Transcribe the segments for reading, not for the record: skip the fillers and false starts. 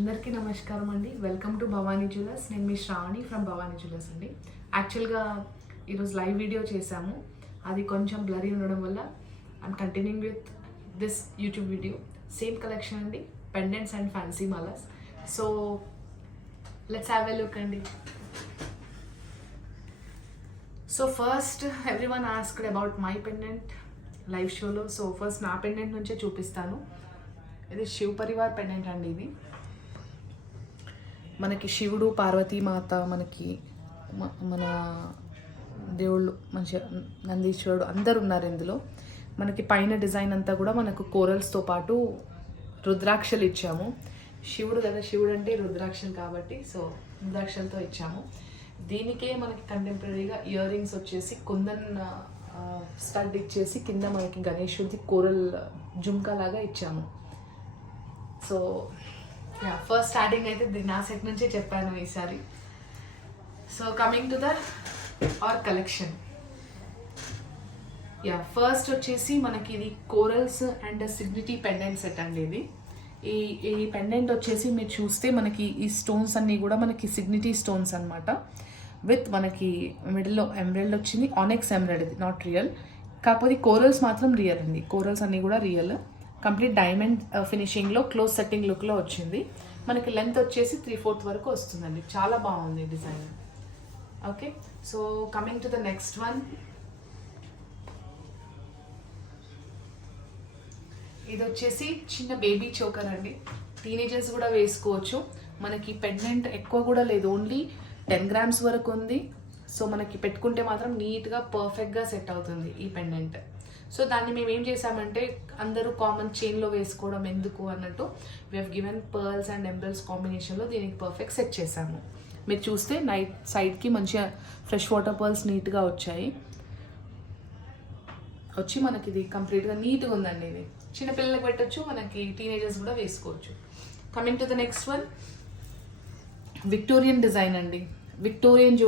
అందరికీ నమస్కారం అండి. Welcome to Bhavani jewellers. నేను మీ శ్రావణి ఫ్రమ్ భవానీ జ్యువెలర్స్ అండి. యాక్చువల్గా ఈరోజు లైవ్ వీడియో చేశాము, అది కొంచెం బ్లరీ ఉండడం వల్ల I'm continuing with this YouTube video. Same collection అండి, pendants and fancy malas. So let's have a look అండి. So first everyone asked about my pendant live షోలో. సో ఫస్ట్ నా పెండెంట్ నుంచే చూపిస్తాను. ఇది శివ్ పరివార్ పెండెంట్ అండి. ఇది మనకి శివుడు, పార్వతీమాత, మనకి మన దేవుళ్ళు, మంచిగా నందీశ్వరుడు అందరు ఉన్నారు ఇందులో. మనకి పైన డిజైన్ అంతా కూడా మనకు కోరల్స్తో పాటు రుద్రాక్షలు ఇచ్చాము. శివుడు కదా, శివుడు అంటే రుద్రాక్షలు కాబట్టి సో రుద్రాక్షలతో ఇచ్చాము. దీనికే మనకి కంటెంపరీగా ఇయర్ రింగ్స్ వచ్చేసి కుందన్ స్టడ్ ఇచ్చేసి కింద మనకి గణేశుడిది కోరల్ జుమ్కా లాగా ఇచ్చాము. సో ఫస్ట్ స్టార్టింగ్ అయితే నా సెట్ నుంచే చెప్పాను ఈసారి. So coming to the hour collection. First వచ్చేసి మనకి ఇది కోరల్స్ అండ్ సిగ్నిటీ పెండెంట్ సెట్ అండి. ఇది ఈ పెండెంట్ వచ్చేసి మీరు చూస్తే మనకి ఈ స్టోన్స్ అన్నీ కూడా మనకి సిగ్నిటీ స్టోన్స్ అనమాట. విత్ మనకి మిడిల్లో ఎమరల్డ్ వచ్చింది, ఆనెక్స్ ఎమరల్డ్, ఇది నాట్ రియల్. కాకపోతే కోరల్స్ మాత్రం రియల్ అండి. కోరల్స్ అన్నీ కూడా రియల్. కంప్లీట్ డైమండ్ ఫినిషింగ్లో క్లోజ్ సెట్టింగ్ లుక్లో వచ్చింది. మనకి లెంత్ వచ్చేసి 3/4 వరకు వస్తుందండి. చాలా బాగుంది design. Okay, so coming to the next one. ఇది వచ్చేసి చిన్న బేబీ చోకర్ అండి. టీనేజర్స్ కూడా వేసుకోవచ్చు. మనకి పెండెంట్ ఎక్కువ కూడా లేదు, ఓన్లీ 10 grams వరకు ఉంది. సో మనకి పెట్టుకుంటే మాత్రం నీట్గా పర్ఫెక్ట్గా సెట్ అవుతుంది ఈ పెండెంట్. సో దాన్ని మేము ఏం చేసామంటే, అందరూ కామన్ చైన్లో వేసుకోవడం ఎందుకు అన్నట్టు we have given pearls and emeralds కాంబినేషన్లో దీనికి పర్ఫెక్ట్ సెట్ చేసాము. మీరు చూస్తే నైట్ సైడ్కి మంచిగా ఫ్రెష్ వాటర్ పర్ల్స్ నీట్గా వచ్చాయి. వచ్చి మనకి ఇది కంప్లీట్గా నీట్గా ఉందండి. ఇది చిన్నపిల్లలకు పెట్టచ్చు, మనకి టీనేజర్స్ కూడా వేసుకోవచ్చు. Coming to the next one, Victorian design అండి. విక్టోరియన్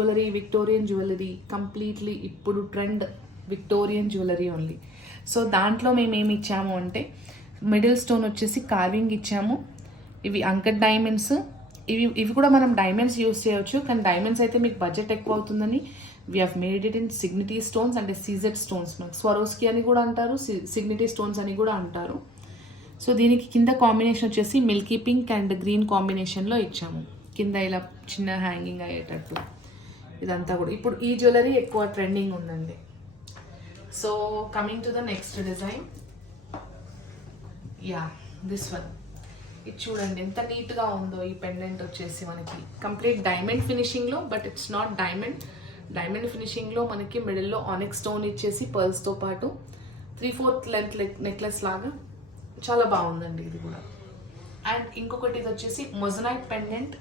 జ్యువెలరీ కంప్లీట్లీ ఇప్పుడు trend Victorian jewellery only. So దాంట్లో మేము ఏమి ఇచ్చాము అంటే, మిడిల్ స్టోన్ వచ్చేసి కార్వింగ్ ఇచ్చాము. ఇవి అంకట్ డైమండ్స్. ఇవి కూడా మనం డైమండ్స్ యూస్ చేయవచ్చు, కానీ డైమండ్స్ అయితే మీకు బడ్జెట్ ఎక్కువ అవుతుందని we have made it in signity stones అంటే సీజెడ్ స్టోన్స్. మనకు స్వరోస్కి అని కూడా అంటారు, సిగ్నిటీ స్టోన్స్ అని కూడా అంటారు. సో దీనికి కింద కాంబినేషన్ వచ్చేసి మిల్కీ పింక్ అండ్ గ్రీన్ కాంబినేషన్లో ఇచ్చాము. కింద ఇలా చిన్న హ్యాంగింగ్ అయ్యేటట్టు ఇదంతా కూడా. ఇప్పుడు ఈ జ్యువెలరీ ఎక్కువ ట్రెండింగ్ ఉందండి. So coming to the next design, this one. ఇది చూడండి ఎంత నీట్గా ఉందో. ఈ పెండెంట్ వచ్చేసి మనకి కంప్లీట్ డైమండ్ ఫినిషింగ్లో, బట్ ఇట్స్ నాట్ డైమండ్ ఫినిషింగ్లో మనకి మిడిల్లో ఆనెక్స్ స్టోన్ ఇచ్చేసి పర్ల్స్తో పాటు 3/4 లెంత్ నెక్లెస్ లాగా చాలా బాగుందండి ఇది కూడా. అండ్ ఇంకొకటి ఇది వచ్చేసి మొజనైట్ పెండెంట్.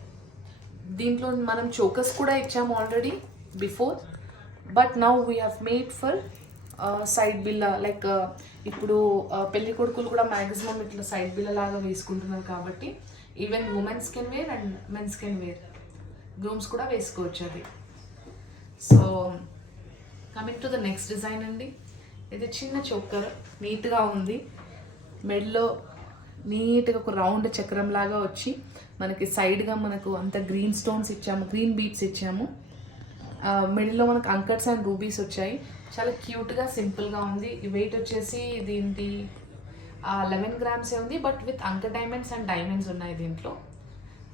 దీంట్లో మనం చోకస్ కూడా ఇచ్చాము already before, but now we have made for side బిల్ల. లైక్ ఇప్పుడు పెళ్లి కొడుకులు కూడా మ్యాక్సిమం ఇట్లా సైడ్ బిల్ల లాగా వేసుకుంటున్నారు కాబట్టి even womens can wear and mens can wear, grooms కూడా వేసుకోవచ్చు అది. So coming to the next design అండి. ఇది చిన్న చోకర్, నీట్గా ఉంది. మెడలో నీట్గా ఒక రౌండ్ చక్రం లాగా వచ్చి మనకి సైడ్గా మనకు అంత గ్రీన్ స్టోన్స్ ఇచ్చాము, గ్రీన్ బీడ్స్ ఇచ్చాము. మిడిల్లో మనకు అంకట్స్ అండ్ రూబీస్ వచ్చాయి. చాలా క్యూట్గా సింపుల్గా ఉంది. ఈ వెయిట్ వచ్చేసి దీనికి 11 grams ఉంది, but with anchor diamonds and diamonds ఉన్నాయి దీంట్లో.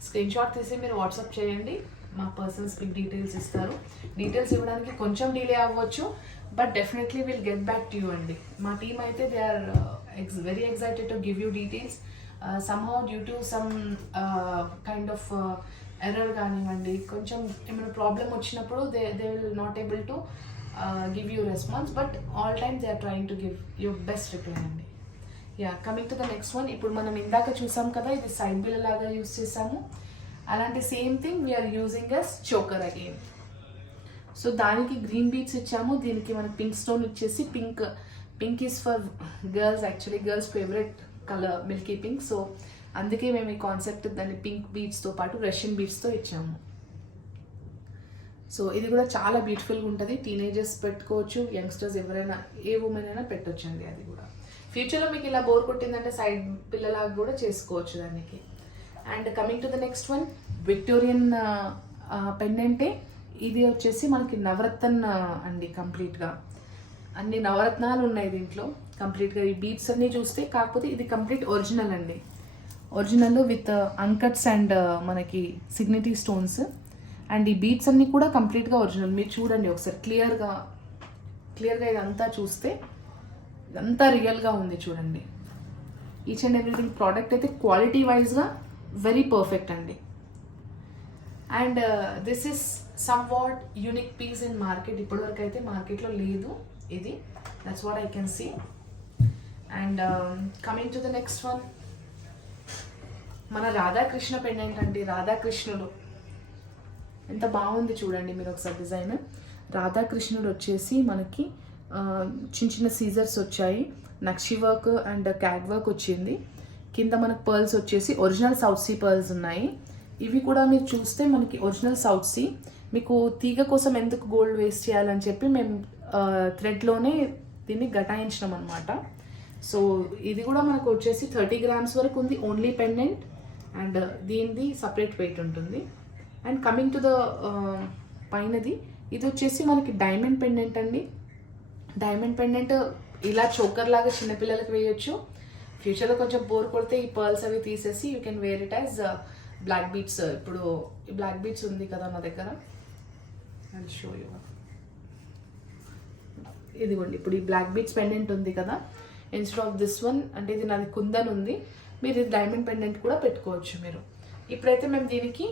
స్క్రీన్ షాట్ తీసి మీరు వాట్సాప్ చేయండి, మా పర్సన్స్ మీకు డీటెయిల్స్ ఇస్తారు. డీటెయిల్స్ ఇవ్వడానికి కొంచెం డిలే అవ్వచ్చు, but definitely will get back to you అండి. మా టీమ్ అయితే they are very excited to give you details. Somehow due to some kind of error కానివ్వండి, కొంచెం ఏమైనా ప్రాబ్లం వచ్చినప్పుడు they will not able to give you response, but all time they are trying to give you best reply అండి. Coming to the next one. ఇప్పుడు మనం ఇందాక చూసాం కదా, ఇది సైడ్ బిల్ లాగా యూస్ చేసాము. అలాంటి సేమ్ థింగ్ వీఆర్ యూజింగ్ అస్ చోకర్ అగైన్. సో దానికి గ్రీన్ బీడ్స్ ఇచ్చాము. దీనికి మనకి పింక్ స్టోన్ ఇచ్చేసి pink is for girls, actually girls favourite colour Milky pink. So అందుకే మేము ఈ కాన్సెప్ట్ దాన్ని పింక్ బీడ్స్తో పాటు రష్యన్ బీడ్స్తో ఇచ్చాము. సో ఇది కూడా చాలా బ్యూటిఫుల్గా ఉంటుంది. టీనేజర్స్ పెట్టుకోవచ్చు, యంగ్స్టర్స్ ఎవరైనా, ఏ ఉమెన్ అయినా పెట్టొచ్చండి. అది కూడా ఫ్యూచర్లో మీకు ఇలా బోర్ కొట్టిందంటే సైడ్ పిల్లలాగా కూడా చేసుకోవచ్చు దానికి. And coming to the next one, Victorian పెండెంటే. ఇది వచ్చేసి మనకి నవరత్న అండి. కంప్లీట్గా అన్ని నవరత్నాలు ఉన్నాయి దీంట్లో. కంప్లీట్గా ఈ బీడ్స్ అన్నీ చూస్తే, కాకపోతే ఇది కంప్లీట్ ఒరిజినల్ అండి. ఒరిజినల్ విత్ అంకట్స్ అండ్ మనకి సిగ్నిటీ స్టోన్స్. అండ్ ఈ బీడ్స్ అన్నీ కూడా కంప్లీట్గా ఒరిజినల్. మీరు చూడండి ఒకసారి క్లియర్గా ఇదంతా చూస్తే ఇదంతా రియల్గా ఉంది చూడండి. ఈచ్ అండ్ ఎవ్రీథింగ్ ప్రోడక్ట్ అయితే క్వాలిటీ వైజ్గా వెరీ పర్ఫెక్ట్ అండి. And this is somewhat unique piece in market. ఇప్పటివరకు అయితే మార్కెట్లో లేదు ఇది. That's what I can see. And coming to the next one, మన రాధాకృష్ణ పెండెంట్ అండి. రాధాకృష్ణుడు ఎంత బాగుంది చూడండి మీరు ఒకసారి డిజైన్. రాధాకృష్ణుడు వచ్చేసి మనకి చిన్న చిన్న సీజర్స్ వచ్చాయి, నక్షి వర్క్ అండ్ క్యాట్ వర్క్ వచ్చింది. కింద మనకు పర్ల్స్ వచ్చేసి ఒరిజినల్ సౌత్ సీ పర్ల్స్ ఉన్నాయి. ఇవి కూడా మీరు చూస్తే మనకి ఒరిజినల్ సౌత్ సీ. మీకు తీగ కోసం ఎందుకు గోల్డ్ వేస్ట్ చేయాలని చెప్పి మేము థ్రెడ్లోనే దీన్ని గటాయించినాం అనమాట. సో ఇది కూడా మనకు వచ్చేసి 30 grams వరకు ఉంది ఓన్లీ పెండెంట్. అండ్ దీనిది సపరేట్ వెయిట్ ఉంటుంది. అండ్ కమింగ్ టు ద పైనది, ఇది వచ్చేసి మనకి డైమండ్ పెండెంట్ అండి. డైమండ్ పెండెంట్ ఇలా చోకర్ లాగా చిన్నపిల్లలకి వేయొచ్చు. ఫ్యూచర్లో కొంచెం బోర్ కొడితే ఈ పర్ల్స్ అవి తీసేసి you can wear it as black beads. ఇప్పుడు ఈ బ్లాక్ బీడ్స్ ఉంది కదా నా దగ్గర, అండ్ షో యూ. ఇదిగోండి ఇప్పుడు ఈ బ్లాక్ బీడ్స్ పెండెంట్ ఉంది కదా, ఇన్స్టెడ్ ఆఫ్ దిస్ వన్, అంటే ఇది నాది కుందన్ ఉంది, మీరు ఇది డైమండ్ పెండెంట్ కూడా పెట్టుకోవచ్చు మీరు. ఇప్పుడైతే మేము దీనికి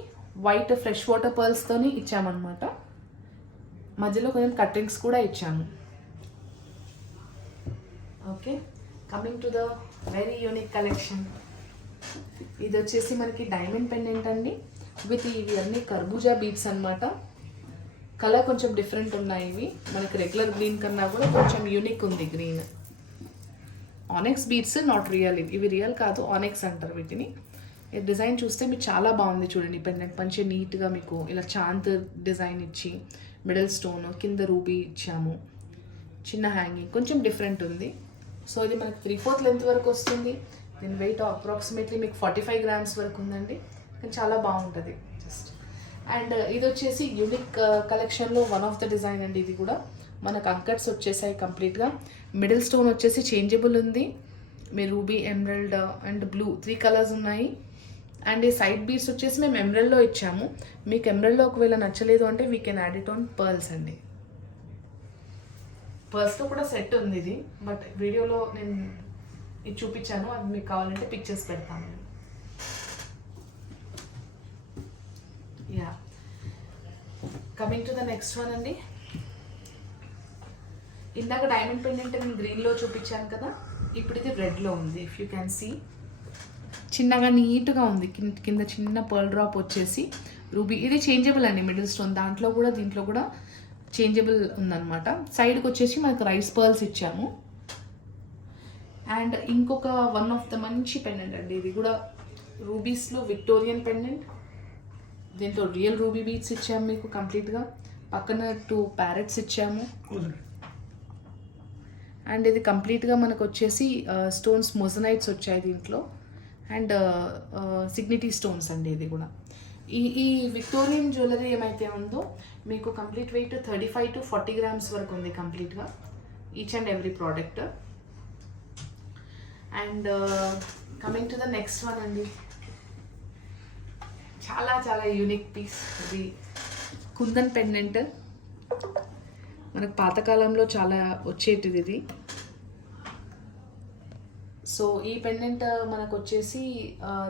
వైట్ ఫ్రెష్ వాటర్ పర్ల్స్తోని ఇచ్చామన్నమాట. మధ్యలో కొంచెం కట్టింగ్స్ కూడా ఇచ్చాము. Okay, coming to the very unique collection. ఇది వచ్చేసి మనకి డైమండ్ పెండెంట్ అండి విత్ ఇవి అన్ని కర్బూజా బీడ్స్ అనమాట. కలర్ కొంచెం డిఫరెంట్ ఉన్నాయి ఇవి. మనకి రెగ్యులర్ గ్రీన్ కన్నా కూడా కొంచెం యూనిక్ ఉంది గ్రీన్. ఆనెక్స్ beads, not real. ఇవి రియల్ కాదు, ఆనెక్స్ అంటారు వీటిని. ఈ డిజైన్ చూస్తే మీకు చాలా బాగుంది చూడండి. పెండెంట్ మంచిగా నీట్గా మీకు ఇలా చాంత్ డిజైన్ ఇచ్చి మిడిల్ స్టోన్ కింద రూబీ ఇచ్చాము. చిన్న హ్యాంగింగ్ కొంచెం డిఫరెంట్ ఉంది. సో ఇది మనకి 3/4 లెంత్ వరకు వస్తుంది. దీని వెయిట్ అప్రాక్సిమేట్లీ మీకు 45 grams వరకు ఉందండి. కానీ చాలా బాగుంటుంది జస్ట్. అండ్ ఇది వచ్చేసి యూనిక్ కలెక్షన్లో వన్ ఆఫ్ ద డిజైన్ అండి. ఇది కూడా మనకు అంకట్స్ వచ్చేసాయి కంప్లీట్గా. మిడిల్ స్టోన్ వచ్చేసి చేంజబుల్ ఉంది. మీ ruby, emerald and blue 3 colours ఉన్నాయి. అండ్ ఈ సైడ్ బీడ్స్ వచ్చేసి మేము ఎమరల్డ్లో ఇచ్చాము. మీకు ఎమరల్డ్లో ఒకవేళ నచ్చలేదు అంటే we can add it on pearls అండి. పర్స్తో కూడా సెట్ ఉంది ఇది, బట్ వీడియోలో నేను ఇది చూపించాను. అది మీకు కావాలంటే పిక్చర్స్ పెడతాను. Yeah, coming to the next one అండి. ఇందాక డైమండ్ పెండెంట్ నేను గ్రీన్లో చూపించాను కదా, ఇప్పుడు ఇది రెడ్లో ఉంది. ఇఫ్ యూ క్యాన్ సీ, చిన్నగా నీట్గా ఉంది. కింద చిన్న పర్ల్ డ్రాప్ వచ్చేసి రూబీ. ఇది చేంజబుల్ అండి మిడిల్ స్టోన్. దాంట్లో కూడా దీంట్లో కూడా చేంజబుల్ ఉందన్నమాట. సైడ్కి వచ్చేసి మనకు రైస్ పర్ల్స్ ఇచ్చాము. అండ్ ఇంకొక వన్ ఆఫ్ ద మంచి పెండెంట్ అండి. ఇది కూడా రూబీస్లో విక్టోరియన్ పెండెంట్. దీంట్లో రియల్ రూబీ బీడ్స్ ఇచ్చాము మీకు కంప్లీట్గా. పక్కన 2 ప్యారెట్స్ ఇచ్చాము. అండ్ ఇది కంప్లీట్గా మనకు వచ్చేసి స్టోన్స్ మొజనైట్స్ వచ్చాయి దీంట్లో. అండ్ సిగ్నిటీ స్టోన్స్ అండి ఇది కూడా. ఈ విక్టోరియన్ జ్యువెలరీ ఏమైతే ఉందో మీకు కంప్లీట్ వెయిట్ 35 to 40 grams వరకు ఉంది కంప్లీట్గా, each and every product. And coming to the next one అండి. చాలా చాలా యూనిక్ పీస్ ఇది. కుందన్ పెండెంట్ మనకు పాతకాలంలో చాలా వచ్చేటిది ఇది. సో ఈ పెండెంట్ మనకు వచ్చేసి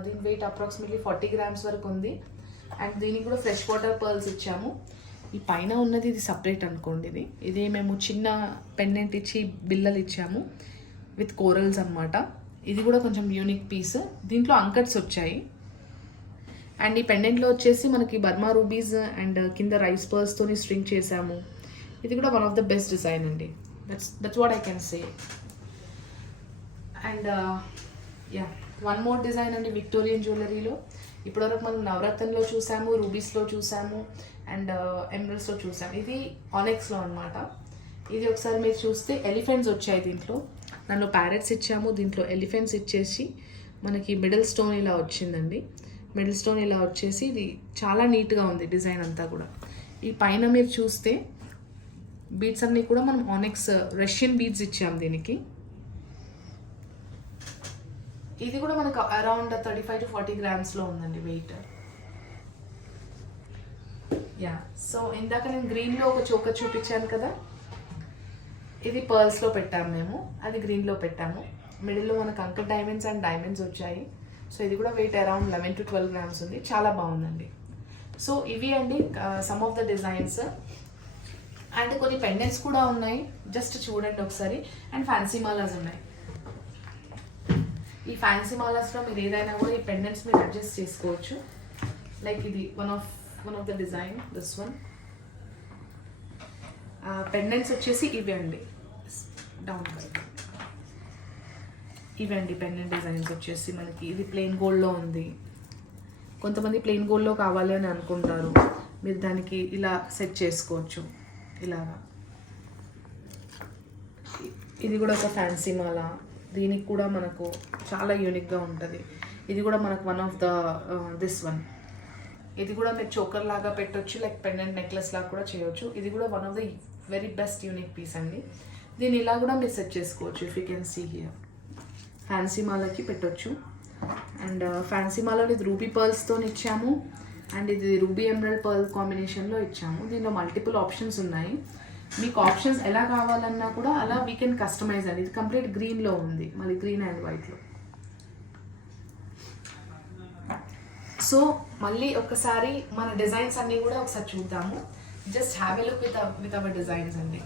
దీని వెయిట్ అప్రాక్సిమేట్లీ 40 grams వరకు ఉంది. అండ్ దీనికి కూడా ఫ్రెష్ వాటర్ పర్ల్స్ ఇచ్చాము. ఈ పైన ఉన్నది ఇది సపరేట్ అనుకోండి. ఇది మేము చిన్న పెండెంట్ ఇచ్చి బిల్లలు ఇచ్చాము విత్ కోరల్స్ అనమాట. ఇది కూడా కొంచెం యూనిక్ పీస్. దీంట్లో అంకట్స్ వచ్చాయి. అండ్ ఈ పెండెంట్లో వచ్చేసి మనకి బర్మా రూబీస్ అండ్ కింద రైస్ పర్ల్స్తోని స్ట్రింగ్ చేసాము. ఇది కూడా one of the best design అండి. That's what I can say. And yeah, one more design అండి విక్టోరియన్ జ్యువెలరీలో. ఇప్పటివరకు మనం నవరత్నంలో చూసాము, రూబీస్లో చూసాము అండ్ ఎమరల్డ్స్లో చూసాము. ఇది ఆనెక్స్లో అనమాట. ఇది ఒకసారి మీరు చూస్తే ఎలిఫెంట్స్ వచ్చాయి దీంట్లో. దాంట్లో ప్యారెట్స్ ఇచ్చాము, దీంట్లో ఎలిఫెంట్స్ ఇచ్చేసి మనకి మిడిల్ స్టోన్ ఇలా వచ్చిందండి. మిడిల్ స్టోన్ ఇలా వచ్చేసి ఇది చాలా నీట్గా ఉంది డిజైన్ అంతా కూడా. ఈ పైన మీరు చూస్తే బీడ్స్ అన్నీ కూడా మనం ఆనిక్స్ రష్యన్ బీడ్స్ ఇచ్చాం దీనికి. ఇది కూడా మనకు అరౌండ్ 35 to 40 గ్రామ్స్లో ఉందండి వెయిట్. యా, సో ఇందాక నేను గ్రీన్లో ఒక చోకర్ చూపించాను కదా, ఇది పర్ల్స్లో పెట్టాము మేము, అది గ్రీన్లో పెట్టాము. మిడిల్లో మనకు అంకర్ డైమండ్స్ అండ్ డైమండ్స్ వచ్చాయి. సో ఇది కూడా వెయిట్ అరౌండ్ 11 to 12 గ్రామ్స్ ఉంది, చాలా బాగుందండి. సో ఇవి అండి some of the designs. And కొన్ని పెండెంట్స్ కూడా ఉన్నాయి, జస్ట్ చూడండి ఒకసారి. అండ్ ఫ్యాన్సీ మాలాస్ ఉన్నాయి. ఈ ఫ్యాన్సీ మాలాస్లో మీరు ఏదైనా కూడా ఈ పెండెంట్స్ మీరు అడ్జస్ట్ చేసుకోవచ్చు. లైక్ ఇది one of the design, this one. Pendants వచ్చేసి ఇవి అండి, డౌన్ ఇవండి పెండెంట్ డిజైన్స్ వచ్చేసి మనకి. ఇది ప్లెయిన్ గోల్డ్లో ఉంది. కొంతమంది ప్లెయిన్ గోల్డ్లో కావాలి అని అనుకుంటారు, మీరు దానికి ఇలా సెట్ చేసుకోవచ్చు ఇలాగా. ఇది కూడా ఒక ఫ్యాన్సీ మాల, దీనికి కూడా మనకు చాలా యూనిక్గా ఉంటుంది. ఇది కూడా మనకు one of the this one. ఇది కూడా మీరు చోకర్ లాగా పెట్టవచ్చు, లైక్ పెండెంట్ నెక్లెస్ లాగా కూడా చేయవచ్చు. ఇది కూడా one of the very best unique piece అండి. దీన్ని ఇలా కూడా మీరు సెట్ చేసుకోవచ్చు. If you can see here, fancy మాలకి పెట్టొచ్చు. అండ్ ఫ్యాన్సీ మాలలో ఇది రూబీ పర్ల్స్తో ఇచ్చాము, అండ్ ఇది రూబీ ఎమరల్డ్ పర్ల్ కాంబినేషన్లో ఇచ్చాము. దీనిలో మల్టిపుల్ ఆప్షన్స్ ఉన్నాయి. మీకు ఆప్షన్స్ ఎలా కావాలన్నా కూడా అలా వీ కెన్ కస్టమైజ్ అండి. ఇది కంప్లీట్ గ్రీన్లో ఉంది, మళ్ళీ గ్రీన్ అండ్ వైట్లో. సో మళ్ళీ ఒకసారి మన డిజైన్స్ అన్నీ కూడా ఒకసారి చూద్దాము. Just have a look with our designs అండి.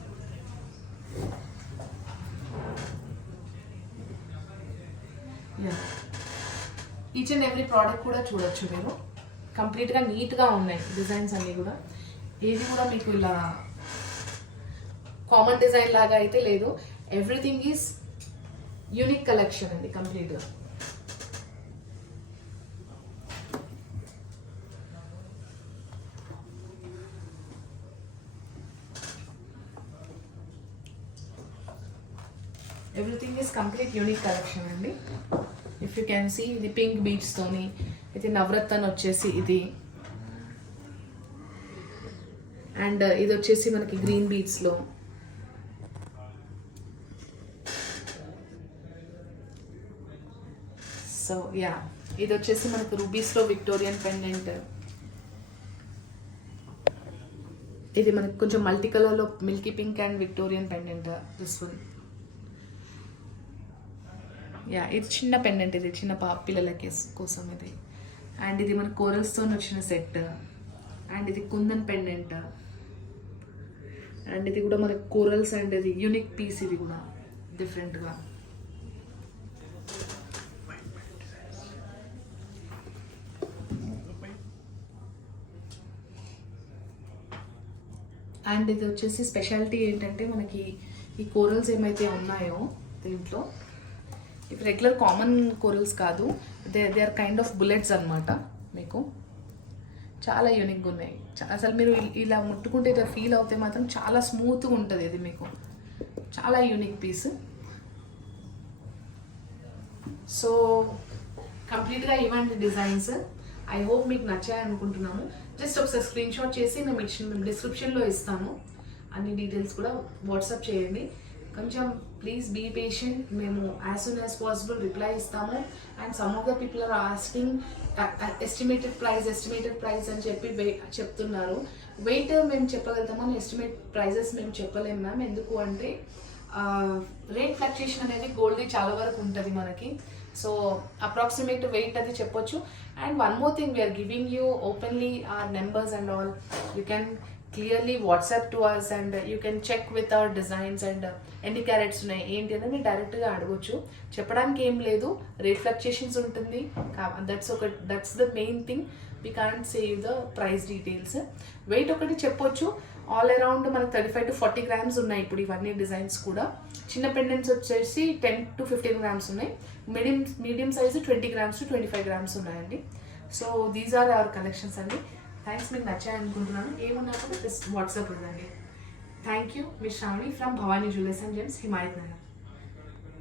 ఈచ్ అండ్ ఎవ్రీ ప్రోడక్ట్ కూడా చూడొచ్చు మీరు. కంప్లీట్గా నీట్గా ఉన్నాయి డిజైన్స్ అన్నీ కూడా. ఏది కూడా మీకు ఇలా కామన్ డిజైన్ లాగా అయితే లేదు. ఎవ్రీథింగ్ ఈజ్ యూనిక్ కలెక్షన్ అండి కంప్లీట్గా. Everything is complete unique collection అండి. ఇఫ్ యూ క్యాన్ సీ, ఇది పింక్ బీడ్స్తోని, ఇది నవరత్న వచ్చేసి ఇది, అండ్ ఇది వచ్చేసి మనకి గ్రీన్ బీడ్స్లో. సో యా, ఇది వచ్చేసి మనకు రూబీస్లో విక్టోరియన్ పెండెంట్. ఇది మనకి కొంచెం మల్టీ కలర్లో Milky pink and Victorian pendant, this one. Yeah, ఇది చిన్న పెండెంట్, ఇది చిన్న పిల్లలకి కోసం ఇది. అండ్ ఇది మన కోరల్స్తో వచ్చిన సెట్. అండ్ ఇది కుందన్ పెండెంట్. అండ్ ఇది కూడా మనకు కోరల్స్ అండ్ ఇది యూనిక్ పీస్, ఇది కూడా డిఫరెంట్గా. అండ్ ఇది వచ్చేసి స్పెషాలిటీ ఏంటంటే మనకి ఈ కోరల్స్ ఏమైతే ఉన్నాయో దీంట్లో ఇవి రెగ్యులర్ కామన్ కోరల్స్ కాదు, they are kind of bullets అనమాట. మీకు చాలా యూనిక్గా ఉన్నాయి. అసలు మీరు ఇలా ముట్టుకుంటే ఇలా ఫీల్ అవుతే మాత్రం చాలా స్మూత్గా ఉంటుంది. ఇది మీకు చాలా యూనిక్ పీస్. సో కంప్లీట్గా ఇవ్వండి డిజైన్స్. ఐ హోప్ మీకు నచ్చాయి అనుకుంటున్నాము. జస్ట్ ఒకసారి స్క్రీన్ షాట్ చేసి మేము డిస్క్రిప్షన్లో ఇస్తాము. అన్ని డీటెయిల్స్ కూడా వాట్సాప్ చేయండి. కొంచెం ప్లీజ్ బీ పేషెంట్, మేము as soon as possible reply ఇస్తాము. And some of the people are asking estimated price అని చెప్పి చెప్తున్నారు. వెయిట్ మేము చెప్పగలుగుతామని ఎస్టిమేట్ ప్రైజెస్ మేము చెప్పలేము మ్యామ్. ఎందుకు అంటే రేట్ ఫ్లక్చుయేషన్ అనేది గోల్డ్ది చాలా వరకు ఉంటుంది మనకి. సో అప్రాక్సిమేట్ వెయిట్ అది చెప్పొచ్చు. And one more thing, we are giving you openly our numbers and all. You can clearly WhatsApp to us and you can check with our designs and ఎన్ని carats ఉన్నాయి ఏంటి అనేది మీరు డైరెక్ట్గా అడగొచ్చు. చెప్పడానికి ఏం లేదు, రేట్ ఫ్లక్చుయేషన్స్ ఉంటుంది. That's the main thing. We can't say you the price details. Weight ఒకటి చెప్పొచ్చు. ఆల్ అరౌండ్ మనకు 35 to 40 గ్రామ్స్ ఉన్నాయి ఇప్పుడు ఇవన్నీ డిజైన్స్ కూడా. చిన్న పెండెంట్స్ వచ్చేసి 10 to 15 గ్రామ్స్ ఉన్నాయి. Medium size 20 grams to 25 grams ఉన్నాయండి. So these are our collections అండి. థ్యాంక్స్, మీకు నచ్చాయనుకుంటున్నాను. ఏమన్నా కూడా జస్ట్ వాట్సాప్ ఉందండి. Thank you. మీ Sravani from Bhavani jewellers and gems, Himayat Nagar.